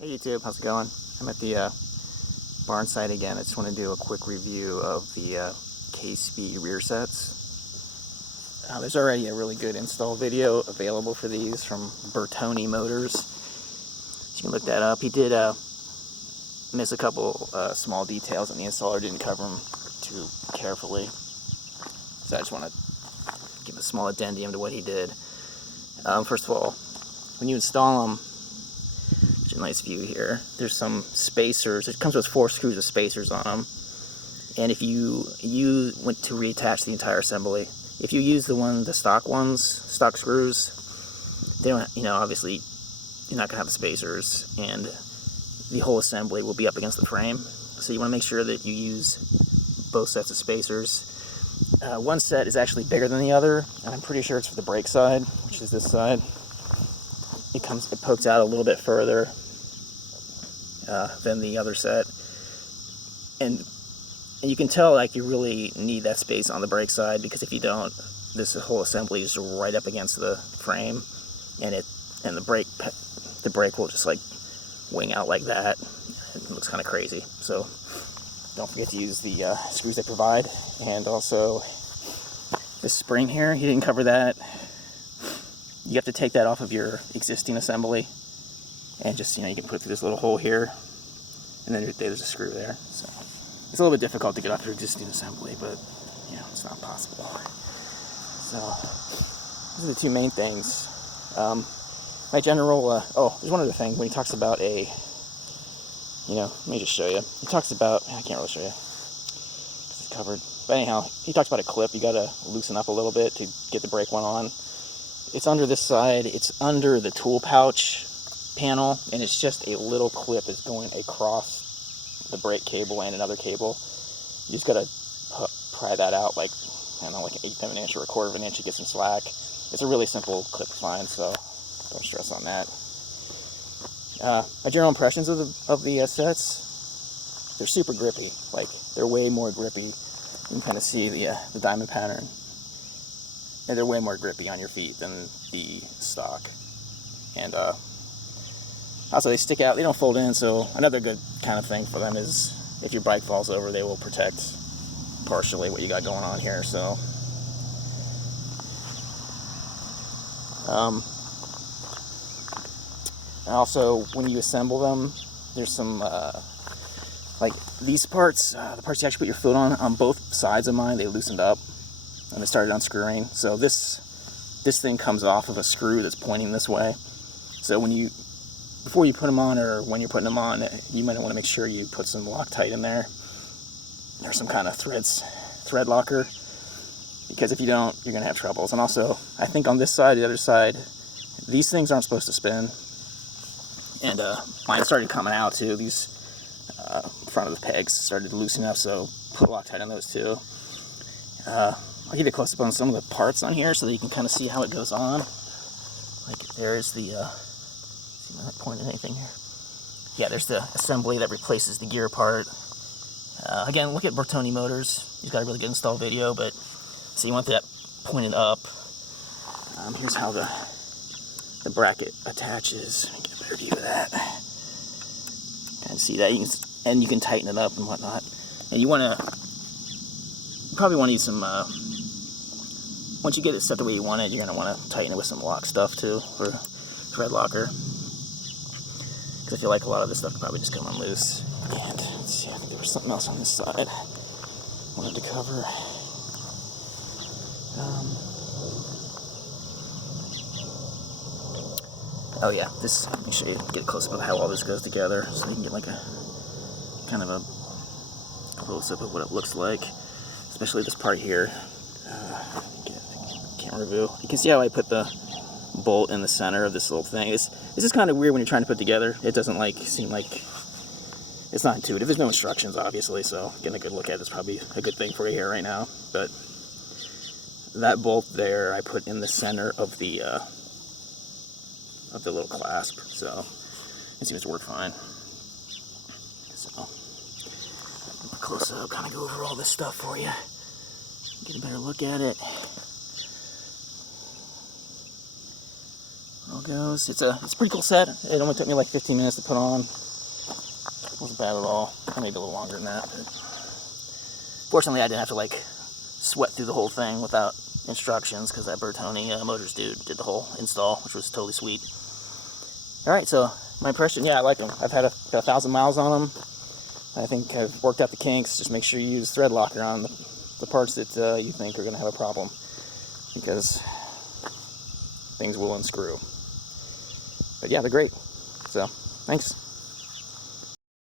Hey YouTube, how's it going? I'm at the barn site again. I just want to do a quick review of the K-Speed rear sets. There's already a really good install video available for these from Bertoni Motors. So you can look that up. He did miss a couple small details and the installer didn't cover them too carefully. So I just want to give a small addendum to what he did. First of all, when you install them, nice view here. There's some spacers. It comes with 4 screws of spacers on them. And if you went to reattach the entire assembly, if you use the stock screws, they don't, obviously you're not gonna have the spacers, and the whole assembly will be up against the frame. So you want to make sure that you use both sets of spacers. One set is actually bigger than the other, and I'm pretty sure it's for the brake side, which is this side. It pokes out a little bit further than the other set, and you can tell like you really need that space on the brake side, because if you don't, this whole assembly is right up against the frame, and the brake will just like wing out like that. It looks kind of crazy. So don't forget to use the screws they provide, and also this spring here, he didn't cover that. You have to take that off of your existing assembly, and just, you can put it through this little hole here, and then there's a screw there. So it's a little bit difficult to get off your existing assembly, but it's not impossible. So those are the two main things. My general, there's one other thing. When he talks about let me just show you. He talks about, I can't really show you because it's covered. But anyhow, he talks about a clip. You gotta loosen up a little bit to get the brake one on. It's under this side. It's under the tool pouch panel, and it's just a little clip that's going across the brake cable and another cable. You just gotta pry that out like, I don't know, like an 1/8 of an inch or 1/4 of an inch to get some slack. It's a really simple clip to find, so don't stress on that. My general impressions of the sets, they're super grippy. Like, they're way more grippy. You can kind of see the diamond pattern. And they're way more grippy on your feet than the stock. And also they stick out, they don't fold in, so another good kind of thing for them is if your bike falls over, they will protect partially what you got going on here. So and also when you assemble them, there's some like these parts, the parts you actually put your foot on both sides of mine, they loosened up and they started unscrewing. So this thing comes off of a screw that's pointing this way. So before you put them on, or when you're putting them on, you might want to make sure you put some Loctite in there, or some kind of thread locker, because if you don't, you're gonna have troubles. And also, I think on this side, the other side, these things aren't supposed to spin, and mine started coming out too. These front of the pegs started loosening up, so put Loctite on those too. I'll give you a close-up on some of the parts on here so that you can kind of see how it goes on. Like, there's the, see, am I not pointing anything here? Yeah, there's the assembly that replaces the gear part. Again, look at Bertoni Motors. He's got a really good install video, but, so you want that pointed up. Here's how the bracket attaches. Let me get a better view of that. Kind of see that, and you can tighten it up and whatnot. And you probably want to use some, once you get it set the way you want it, you're going to want to tighten it with some lock stuff too, or thread locker. Because I feel like a lot of this stuff could probably just come on loose. And let's see, I think there was something else on this side I wanted to cover. Oh yeah, let me show you, get a close-up of how all this goes together, so you can get like a kind of a close-up of what it looks like. Especially this part here. Camera view. You can see how I put the bolt in the center of this little thing. This is kind of weird when you're trying to put together. It doesn't seem like, it's not intuitive. There's no instructions, obviously, so getting a good look at it is probably a good thing for you here right now. But that bolt there, I put in the center of the little clasp, so it seems to work fine. So close up, kind of go over all this stuff for you, get a better look at it. All goes. It's a pretty cool set. It only took me like 15 minutes to put on. Wasn't bad at all. Maybe a little longer than that. But fortunately, I didn't have to like sweat through the whole thing without instructions, because that Bertoni Motors dude did the whole install, which was totally sweet. All right, so my impression, yeah, I like them. I've had got 1,000 miles on them. I think I've worked out the kinks. Just make sure you use thread locker on the parts that you think are going to have a problem, because things will unscrew. But yeah, they're great. So, thanks.